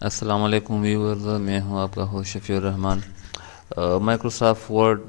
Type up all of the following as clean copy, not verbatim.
السلام علیکم ویورز، میں ہوں آپ کا ہوسٹ شفیع الرحمن۔ مائکروسافٹ ورڈ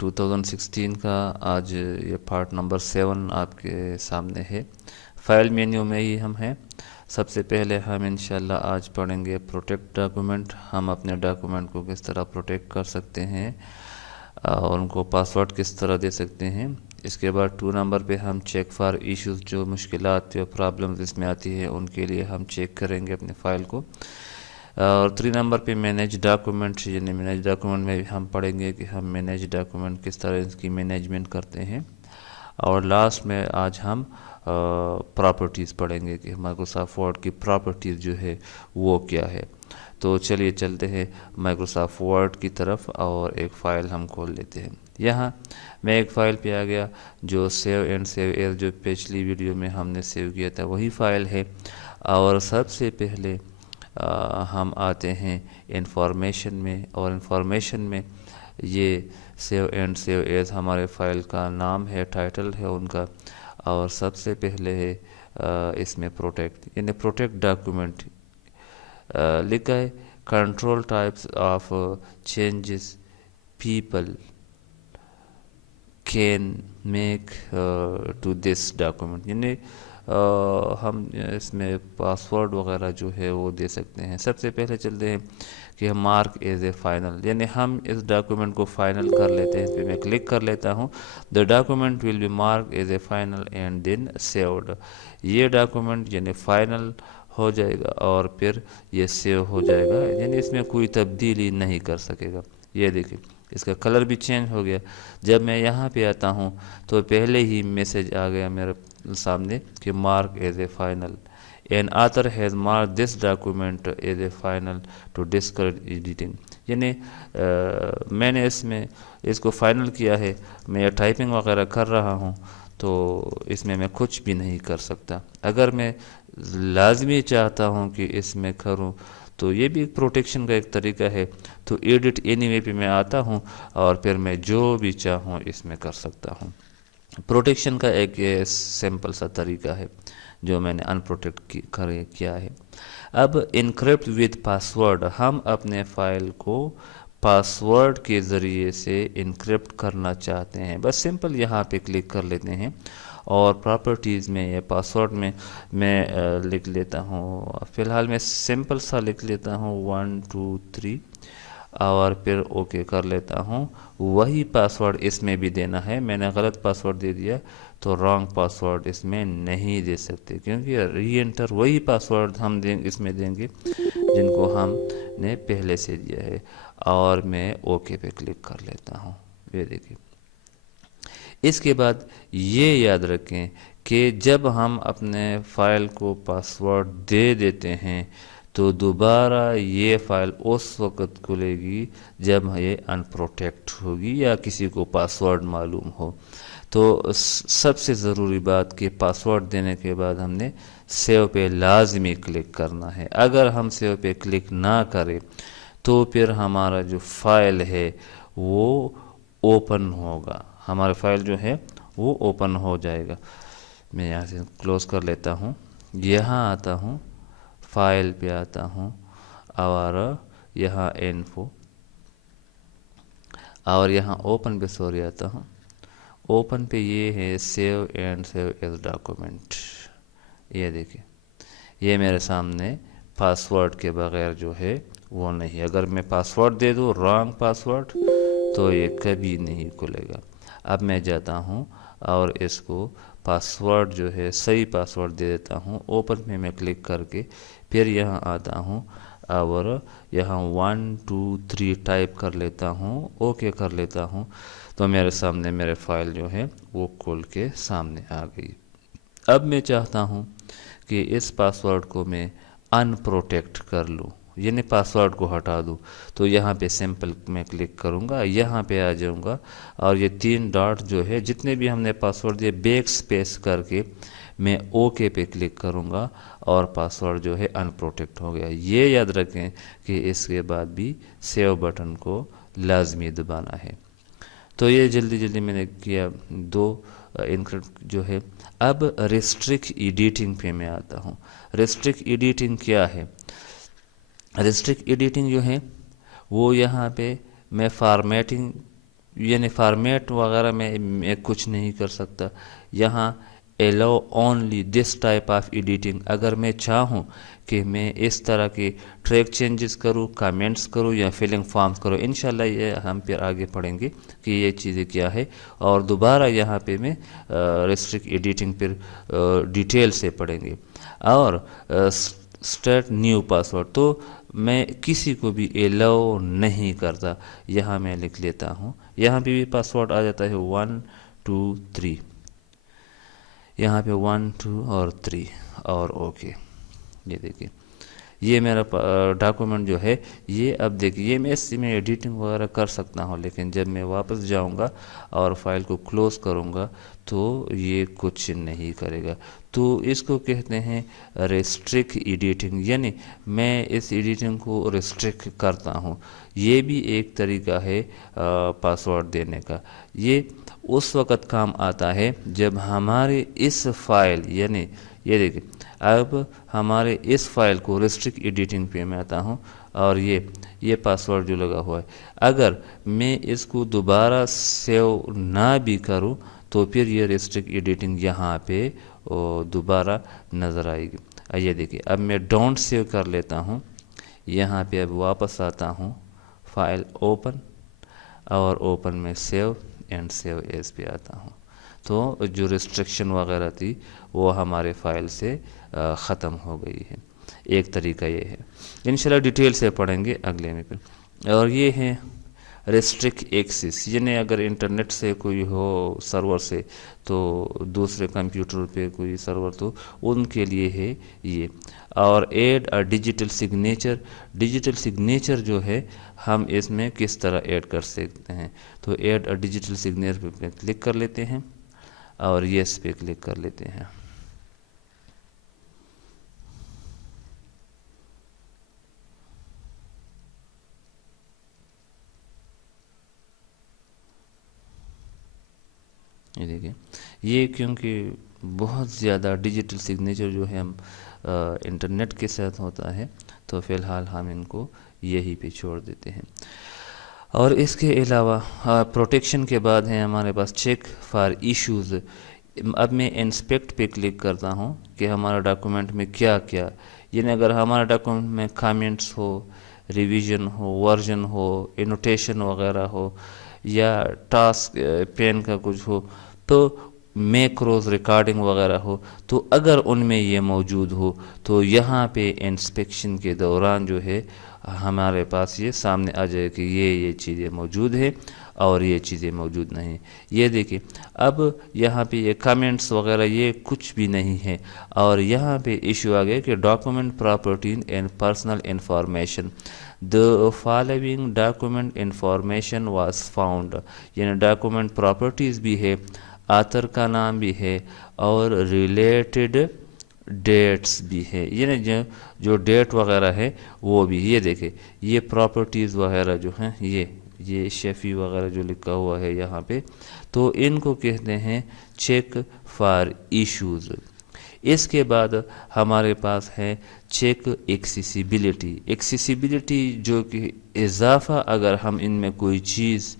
2016 کا آج یہ پارٹ نمبر 7 آپ کے سامنے ہے۔ فائل مینیو میں ہی ہم ہیں۔ سب سے پہلے ہم انشاءاللہ آج پڑھیں گے پروٹیکٹ ڈاکومنٹ۔ ہم اپنے ڈاکومنٹ کو کس طرح پروٹیکٹ کر سکتے ہیں اور ان کو پاسورڈ کس طرح دے سکتے ہیں۔ اس کے بعد 2 نمبر پہ ہم چیک فار ایشوز، جو مشکلات جو پرابلمز اس میں آتی ہے ان کے لیے ہم چیک کریں گے اپنے فائل کو۔ اور 3 نمبر پہ مینیج ڈاکومنٹ، یعنی مینیج ڈاکومنٹ میں بھی ہم پڑھیں گے کہ ہم مینیج ڈاکومنٹ کس طرح اس کی مینجمنٹ کرتے ہیں۔ اور لاسٹ میں آج ہم پراپرٹیز پڑھیں گے کہ مائکروسافٹ ورڈ کی پراپرٹیز جو ہے وہ کیا ہے۔ تو چلیے چلتے ہیں مائکروسافٹ ورڈ کی طرف اور ایک فائل ہم کھول لیتے ہیں۔ یہاں میں ایک فائل پہ آ گیا جو سیو اینڈ سیو ایز، جو پچھلی ویڈیو میں ہم نے سیو کیا تھا وہی فائل ہے۔ اور سب سے پہلے ہم آتے ہیں انفارمیشن میں، اور انفارمیشن میں یہ سیو اینڈ سیو ایز ہمارے فائل کا نام ہے، ٹائٹل ہے ان کا۔ اور سب سے پہلے ہے اس میں پروٹیکٹ، یعنی پروٹیکٹ ڈاکومنٹ لکھا ہے۔ Control types of changes people can make to this document, یعنی ہم اس میں پاسورڈ وغیرہ جو ہے وہ دے سکتے ہیں۔ سب سے پہلے چلتے ہیں کہ ہم مارک ایز اے فائنل، یعنی ہم اس ڈاکومنٹ کو فائنل کر لیتے ہیں۔ اس پہ میں کلک کر لیتا ہوں، the document will be mark as a final and then saved. یہ ڈاکومنٹ یعنی فائنل ہو جائے گا اور پھر یہ سیو ہو جائے گا، یعنی اس میں کوئی تبدیلی نہیں کر سکے گا۔ یہ دیکھیں اس کا کلر بھی چینج ہو گیا۔ جب میں یہاں پہ آتا ہوں تو پہلے ہی میسج آ گیا میرے سامنے کہ mark as a final, an author has mark this document as a final to discourage editing, یعنی میں نے اس کو فائنل کیا ہے۔ میں ٹائپنگ وغیرہ کر رہا ہوں تو اس میں کچھ بھی نہیں کر سکتا۔ اگر میں لازمی چاہتا ہوں کہ اس میں کروں تو یہ بھی ایک پروٹیکشن کا ایک طریقہ ہے۔ تو ایڈٹ اینی وے پہ میں آتا ہوں اور پھر میں جو بھی چاہوں اس میں کر سکتا ہوں۔ پروٹیکشن کا ایک سمپل سا طریقہ ہے جو میں نے ان پروٹیکٹ کیا ہے۔ اب انکرپٹ وتھ پاسورڈ، ہم اپنے فائل کو پاسورڈ کے ذریعے سے انکرپٹ کرنا چاہتے ہیں۔ بس سمپل یہاں پہ کلک کر لیتے ہیں اور پراپرٹیز میں یا پاسورڈ میں لکھ لیتا ہوں، فی الحال میں سمپل سا لکھ لیتا ہوں 1 2 3 اور پھر اوکے کر لیتا ہوں۔ وہی پاسورڈ اس میں بھی دینا ہے۔ میں نے غلط پاسورڈ دے دیا تو رانگ پاسورڈ اس میں نہیں دے سکتے، کیونکہ ری انٹر وہی پاسورڈ ہم اس میں دیں گے جن کو ہم نے پہلے سے دیا ہے۔ اور میں اوکے پہ کلک کر لیتا ہوں۔ یہ دیکھیں، اس کے بعد یہ یاد رکھیں کہ جب ہم اپنے فائل کو پاسورڈ دے دیتے ہیں تو دوبارہ یہ فائل اس وقت کھلے گی جب یہ ان پروٹیکٹ ہوگی یا کسی کو پاسورڈ معلوم ہو۔ تو سب سے ضروری بات کہ پاسورڈ دینے کے بعد ہم نے سیو پہ لازمی کلک کرنا ہے۔ اگر ہم سیو پہ کلک نہ کریں تو پھر ہمارا جو فائل ہے وہ اوپن ہوگا، ہمارا فائل جو ہے وہ اوپن ہو جائے گا۔ میں یہاں سے کلوز کر لیتا ہوں، یہاں آتا ہوں، فائل پہ آتا ہوں اور یہاں انفو اور یہاں اوپن پہ سوری آتا ہوں۔ اوپن پہ یہ ہے save and save as document. یہ دیکھیں، یہ میرے سامنے پاسورڈ کے بغیر جو ہے وہ نہیں۔ اگر میں پاسورڈ دے دوں رانگ پاسورڈ تو یہ کبھی نہیں کھلے گا۔ اب میں جاتا ہوں اور اس کو پاسورڈ جو ہے صحیح پاسورڈ دے دیتا ہوں۔ اوپن پہ میں کلک کر کے پھر یہاں آتا ہوں اور یہاں 1 2 3 ٹائپ کر لیتا ہوں، اوکے کر لیتا ہوں تو میرے سامنے میرے فائل جو ہے وہ کھل کے سامنے آ گئی۔ اب میں چاہتا ہوں کہ اس پاسورڈ کو میں ان پروٹیکٹ کر لوں، یعنی پاسورڈ کو ہٹا دوں۔ تو یہاں پہ سمپل میں کلک کروں گا، یہاں پہ آ جاؤں گا اور یہ 3 ڈاٹ جو ہے جتنے بھی ہم نے پاسورڈ دیے بیک سپیس کر کے میں اوکے پہ کلک کروں گا اور پاسورڈ جو ہے ان پروٹیکٹ ہو گیا۔ یہ یاد رکھیں کہ اس کے بعد بھی سیو بٹن کو لازمی دبانا ہے۔ تو یہ جلدی میں نے کیا 2 انکرپٹ جو ہے۔ اب ریسٹرکٹ ایڈیٹنگ پہ میں آتا ہوں۔ ریسٹرکٹ ایڈیٹنگ کیا ہے؟ ریسٹرکٹ ایڈیٹنگ جو ہے وہ یہاں پہ میں فارمیٹنگ یعنی فارمیٹ وغیرہ میں کچھ نہیں کر سکتا. یہاں allow only this type of editing. اگر میں چاہوں کہ میں اس طرح کے ٹریک چینجز کروں، کامنٹس کروں یا فلنگ فارمز کروں، انشاءاللہ یہ ہم پھر آگے پڑھیں گے کہ یہ چیزیں کیا ہے، اور دوبارہ یہاں پہ میں ریسٹرکٹ ایڈیٹنگ پھر ڈیٹیل سے پڑھیں گے. اور اسٹارٹ نیو پاسورڈ تو میں کسی کو بھی الاؤ نہیں کرتا. یہاں میں لکھ لیتا ہوں، یہاں پہ بھی پاسورڈ آ جاتا ہے 1 2 3، یہاں پہ 1 2 اور 3 اور اوکے. یہ دیکھیں یہ میرا ڈاکومنٹ جو ہے یہ اب دیکھیے یہ میں اس میں ایڈیٹنگ وغیرہ کر سکتا ہوں، لیکن جب میں واپس جاؤں گا اور فائل کو کلوز کروں گا تو یہ کچھ نہیں کرے گا. تو اس کو کہتے ہیں ریسٹرکٹ ایڈیٹنگ، یعنی میں اس ایڈیٹنگ کو ریسٹرکٹ کرتا ہوں. یہ بھی ایک طریقہ ہے پاسورڈ دینے کا. یہ اس وقت کام آتا ہے جب ہمارے اس فائل یعنی یہ دیکھیں اب ہمارے اس فائل کو ریسٹرکٹ ایڈیٹنگ پہ میں آتا ہوں اور یہ پاسورڈ جو لگا ہوا ہے، اگر میں اس کو دوبارہ سیو نہ بھی کروں تو پھر یہ ریسٹرکٹ ایڈیٹنگ یہاں پہ دوبارہ نظر آئے گی. یہ دیکھیں اب میں ڈونٹ سیو کر لیتا ہوں، یہاں پہ اب واپس آتا ہوں، فائل اوپن اور اوپن میں سیو اینڈ سیو ایز پہ آتا ہوں. تو جو ریسٹرکشن وغیرہ تھی وہ ہمارے فائل سے ختم ہو گئی ہے. ایک طریقہ یہ ہے، انشاءاللہ ڈیٹیل سے پڑھیں گے اگلے میں پھر. اور یہ ہے ریسٹرکٹ ایکسس، یعنی اگر انٹرنیٹ سے کوئی ہو سرور سے تو دوسرے کمپیوٹر پہ کوئی سرور تو ان کے لیے ہے یہ. اور add digital signature, digital signature جو ہے ہم اس میں کس طرح ایڈ کر سکتے ہیں. تو ایڈ ڈیجیٹل سگنیچر پہ کلک کر لیتے ہیں اور یس پہ کلک کر لیتے ہیں. یہ دیکھیں یہ کیونکہ بہت زیادہ ڈیجیٹل سگنیچر جو ہے ہم انٹرنیٹ کے ساتھ ہوتا ہے تو فی الحال ہم ان کو یہی پہ چھوڑ دیتے ہیں. اور اس کے علاوہ پروٹیکشن کے بعد ہیں ہمارے پاس چیک فار ایشوز. اب میں انسپیکٹ پہ کلک کرتا ہوں کہ ہمارا ڈاکومنٹ میں کیا کیا، یعنی اگر ہمارا ڈاکومنٹ میں کامنٹس ہو، ریویژن ہو، ورژن ہو، انوٹیشن وغیرہ ہو یا ٹاسک پین کا کچھ ہو تو میکروز ریکارڈنگ وغیرہ ہو، تو اگر ان میں یہ موجود ہو تو یہاں پہ انسپیکشن کے دوران جو ہے ہمارے پاس یہ سامنے آ جائے کہ یہ چیزیں موجود ہیں اور یہ چیزیں موجود نہیں. یہ دیکھیں اب یہاں پہ یہ کامنٹس وغیرہ یہ کچھ بھی نہیں ہے، اور یہاں پہ ایشو آ گیا کہ document property and personal information. The following document information was found، یعنی ڈاکومنٹ پراپرٹیز بھی ہے، آتھر کا نام بھی ہے اور ریلیٹڈ ڈیٹس بھی ہے، یعنی جو ڈیٹ وغیرہ ہے وہ بھی. یہ دیکھیں یہ پراپرٹیز وغیرہ جو ہیں یہ شیفی وغیرہ جو لکھا ہوا ہے یہاں پہ، تو ان کو کہتے ہیں چیک فار ایشوز. اس کے بعد ہمارے پاس ہے چیک ایکسیسیبلٹی. ایکسیسیبلٹی جو کہ اضافہ اگر ہم ان میں کوئی چیز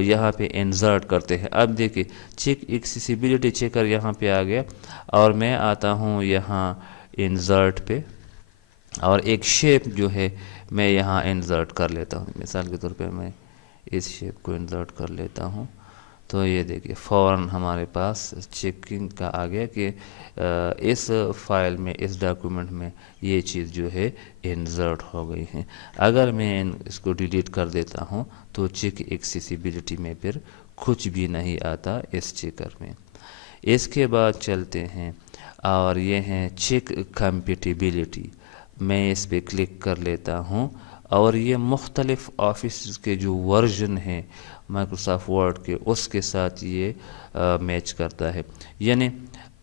یہاں پہ انسرٹ کرتے ہیں. اب دیکھیں چیک ایکسیسیبلٹی چیکر یہاں پہ آ گیا اور میں آتا ہوں یہاں انسرٹ پہ اور ایک شیپ جو ہے میں یہاں انسرٹ کر لیتا ہوں. مثال کے طور پہ میں اس شیپ کو انسرٹ کر لیتا ہوں تو یہ دیکھیے فوراً ہمارے پاس چیکنگ کا آ گیا کہ اس فائل میں اس ڈاکومنٹ میں یہ چیز جو ہے انسرٹ ہو گئی ہے. اگر میں اس کو ڈیلیٹ کر دیتا ہوں تو چیک ایکسیسیبلٹی میں پھر کچھ بھی نہیں آتا اس چیکر میں. اس کے بعد چلتے ہیں اور یہ ہیں چیک کمپیٹیبلٹی. میں اس پہ کلک کر لیتا ہوں اور یہ مختلف آفس کے جو ورژن ہیں مائکروسافٹ ورڈ کے اس کے ساتھ یہ میچ کرتا ہے. یعنی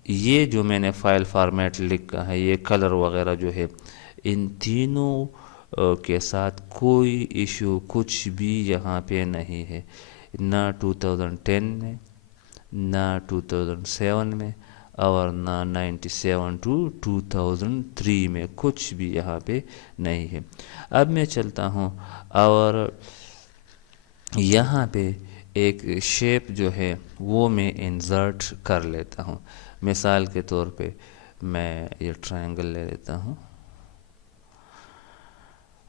یہ جو میں نے فائل فارمیٹ لکھا ہے یہ کلر وغیرہ جو ہے ان تینوں کے ساتھ کوئی ایشو کچھ بھی یہاں پہ نہیں ہے، نہ 2010 میں، نہ 2007 میں اور نہ 97 to 2003 میں کچھ بھی یہاں پہ نہیں ہے۔ اب میں چلتا ہوں اور یہاں پہ ایک شیپ جو ہے وہ میں انسرٹ کر لیتا ہوں۔ مثال کے طور پہ میں یہ ٹرائنگل لے لیتا ہوں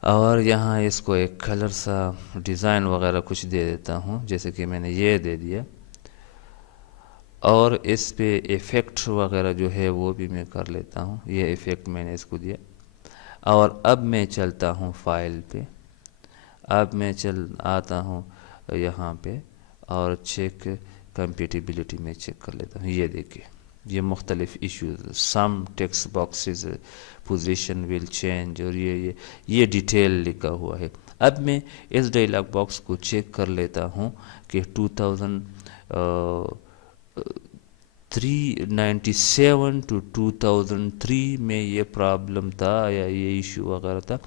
اور یہاں اس کو ایک کلر سا ڈیزائن وغیرہ کچھ دے دیتا ہوں، جیسے کہ میں نے یہ دے دیا، اور اس پہ ایفیکٹ وغیرہ جو ہے وہ بھی میں کر لیتا ہوں۔ یہ ایفیکٹ میں نے اس کو دیا، اور اب میں چلتا ہوں فائل پہ، اب میں آتا ہوں یہاں پہ اور چیک کمپیٹیبلٹی میں چیک کر لیتا ہوں۔ یہ دیکھیں یہ مختلف issues, some text boxes position will change, اور یہ ڈیٹیل لکھا ہوا ہے۔ اب میں اس ڈائلاگ باکس کو چیک کر لیتا ہوں کہ 97 to 2003 میں یہ پرابلم تھا یا یہ ایشو وغیرہ تھا،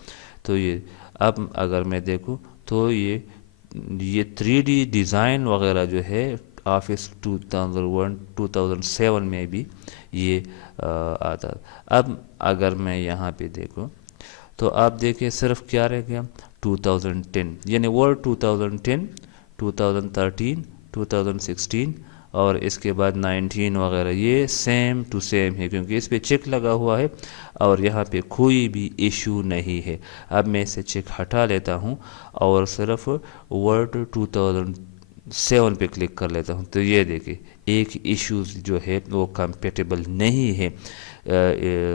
تو یہ اب اگر میں دیکھوں تو یہ 3D ڈیزائن وغیرہ جو ہے آفس 2007 میں بھی یہ آتا۔ اب اگر میں یہاں پہ دیکھوں تو آپ دیکھیں صرف کیا رہ گیا 2010، یعنی ورڈ 2010، 2013، 2016 اور اس کے بعد 19 وغیرہ، یہ سیم ٹو سیم ہے کیونکہ اس پہ چیک لگا ہوا ہے اور یہاں پہ کوئی بھی ایشو نہیں ہے۔ اب میں اسے چیک ہٹا لیتا ہوں اور صرف ورڈ 2007 پہ کلک کر لیتا ہوں، تو یہ دیکھیں ایک ایشوز جو ہے وہ کمپیٹیبل نہیں ہے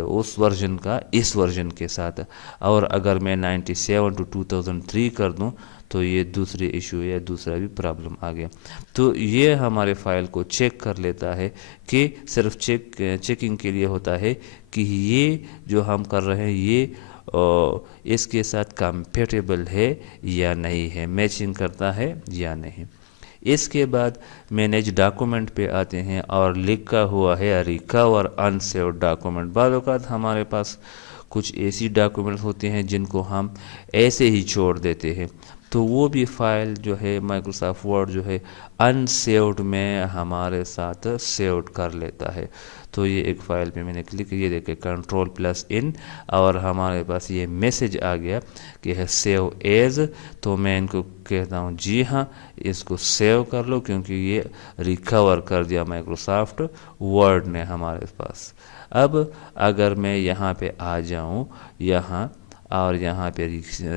اس ورژن کا اس ورژن کے ساتھ، اور اگر میں 97 to 2003 کر دوں تو یہ دوسری ایشو یا دوسرا بھی پرابلم آ گیا۔ تو یہ ہمارے فائل کو چیک کر لیتا ہے کہ صرف چیکنگ کے لیے ہوتا ہے کہ یہ جو ہم کر رہے ہیں یہ اس کے ساتھ کمپیٹیبل ہے یا نہیں ہے، میچنگ کرتا ہے یا نہیں۔ اس کے بعد مینیج ڈاکومنٹ پہ آتے ہیں اور لکھا ہوا ہے ریکور انسیوڈ ڈاکومنٹ۔ بعض اوقات ہمارے پاس کچھ ایسی ڈاکومنٹ ہوتے ہیں جن کو ہم ایسے ہی چھوڑ دیتے ہیں، تو وہ بھی فائل جو ہے مائکروسافٹ ورڈ جو ہے انسیوڈ میں ہمارے ساتھ سیوڈ کر لیتا ہے۔ تو یہ ایک فائل پہ میں نے کلک، یہ دیکھیں Ctrl+N، اور ہمارے پاس یہ میسج آ گیا کہ ہے سیو ایز، تو میں ان کو کہتا ہوں جی ہاں اس کو سیو کر لو کیونکہ یہ ریکور کر دیا مائکروسافٹ ورڈ نے ہمارے پاس۔ اب اگر میں یہاں پہ آ جاؤں یہاں اور یہاں پہ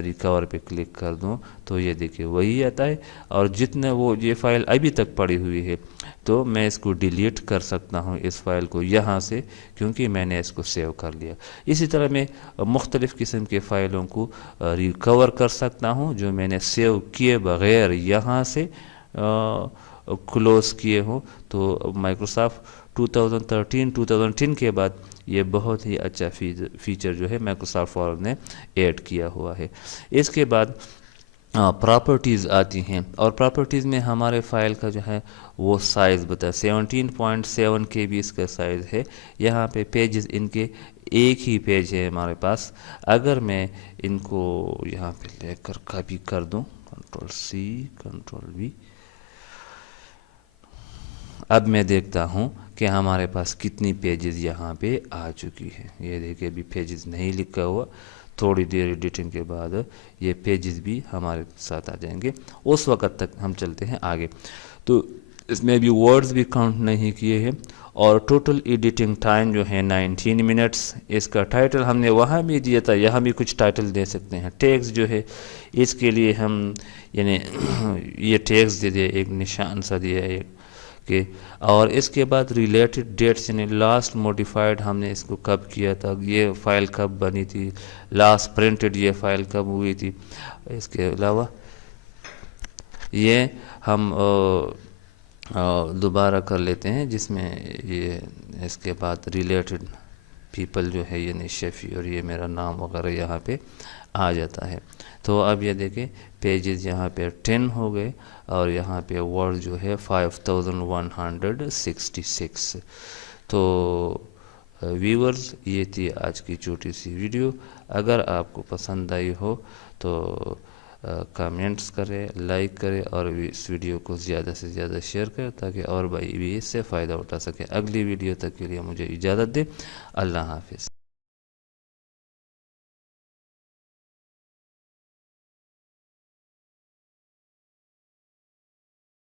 ریکور پہ کلک کر دوں تو یہ دیکھیں وہی آتا ہے، اور جتنے یہ فائل ابھی تک پڑی ہوئی ہے تو میں اس کو ڈیلیٹ کر سکتا ہوں اس فائل کو یہاں سے کیونکہ میں نے اس کو سیو کر لیا۔ اسی طرح میں مختلف قسم کے فائلوں کو ریکور کر سکتا ہوں جو میں نے سیو کیے بغیر یہاں سے کلوز کیے ہوں۔ تو مائکروسافٹ 2010 کے بعد یہ بہت ہی اچھا فیچر جو ہے مائکروسافٹ ورڈ نے ایڈ کیا ہوا ہے۔ اس کے بعد پراپرٹیز آتی ہیں، اور پراپرٹیز میں ہمارے فائل کا جو ہے وہ سائز بتا 17.7 کے بھی اس کا سائز ہے۔ یہاں پہ پیجز ان کے ایک ہی پیج ہے ہمارے پاس۔ اگر میں ان کو یہاں پہ لے کر کاپی کر دوں Ctrl+C Ctrl+V، اب میں دیکھتا ہوں کہ ہمارے پاس کتنی پیجز یہاں پہ آ چکی ہے۔ یہ دیکھیں ابھی پیجز نہیں لکھا ہوا، تھوڑی دیر ایڈیٹنگ کے بعد یہ پیجز بھی ہمارے ساتھ آ جائیں گے۔ اس وقت تک ہم چلتے ہیں آگے۔ تو اس میں بھی ورڈز بھی کاؤنٹ نہیں کیے ہیں، اور ٹوٹل ایڈیٹنگ ٹائم جو ہے 19 منٹس۔ اس کا ٹائٹل ہم نے وہاں بھی دیا تھا، یہاں بھی کچھ ٹائٹل دے سکتے ہیں۔ ٹیکس جو ہے اس کے لیے ہم یعنی یہ ٹیکس دے دیا، ایک نشان سا دیا ہے کہ، اور اس کے بعد ریلیٹڈ ڈیٹس یعنی لاسٹ موڈیفائڈ ہم نے اس کو کب کیا تھا، یہ فائل کب بنی تھی، لاسٹ پرنٹڈ یہ فائل کب ہوئی تھی۔ اس کے علاوہ یہ ہم دوبارہ کر لیتے ہیں جس میں یہ اس کے بعد ریلیٹڈ پیپل جو ہے یعنی شیفی اور یہ میرا نام وغیرہ یہاں پہ آ جاتا ہے۔ تو اب یہ دیکھیں پیجز یہاں پہ 10 ہو گئے اور یہاں پہ ورڈ جو ہے 5166۔ تو ویورز یہ تھی آج کی چھوٹی سی ویڈیو۔ اگر آپ کو پسند آئی ہو تو کامنٹس کرے، لائک کرے اور اس ویڈیو کو زیادہ سے زیادہ شیئر کرے تاکہ اور بھائی بھی اس سے فائدہ اٹھا سکے۔ اگلی ویڈیو تک کے لیے مجھے اجازت دے۔ اللہ حافظ۔